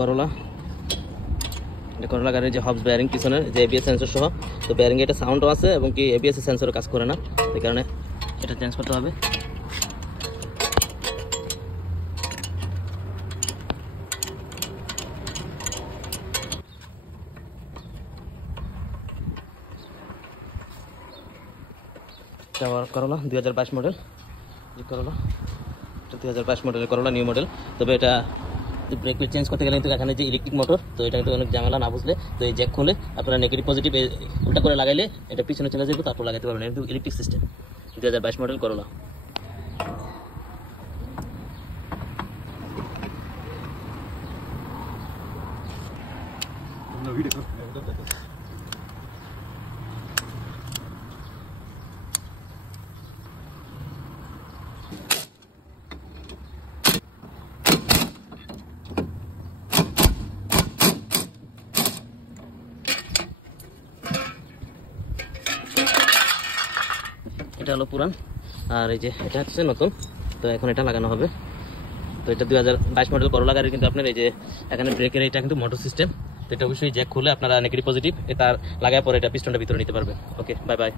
করলা, এটা করলা গাড়ির যে হবস বেয়ারিং পিছনের যে এবিএস সেন্সর সহ, তো বেয়ারিংয়ে এটা সাউন্ডও আছে এবং কি এবিএস সেন্সরও কাজ করে না, এই কারণে এটা চেঞ্জ করতে হবে। করলা 2022 মডেল, যে করলা এটা 2022 মডেলের করলা, নিউ মডেল। তবে এটা ব্রেক প্লেট চেঞ্জ করতে গেলে কিন্তু এখানে যে ইলেকট্রিক মোটর, তো এটা কিন্তু অনেক ঝামেলা, না বুঝলে তো এই জ্যাক খুলে আপনারা নেগেটিভ পজিটিভ উল্টা করে লাগাইলে এটা পিছনে চলে যাবে, তারপর লাগাতে পারবেন। কিন্তু ইলেকট্রিক সিস্টেম 2022 মডেল করলা। এটা হলো পুরান, আর এই যে এটা হচ্ছে নতুন, তো এখন এটা লাগানো হবে। তো এটা 2022 মডেল করলা গাড়ি, কিন্তু আপনার এই যে এখানে ব্রেকের এটা কিন্তু মোটর সিস্টেম, তো এটা অবশ্যই জ্যাক খুলে আপনারা নেগেটিভ পজিটিভ এটা লাগার পরে এটা পিস্টনটা ভিতরে নিতে পারবেন। ওকে, বাই বাই।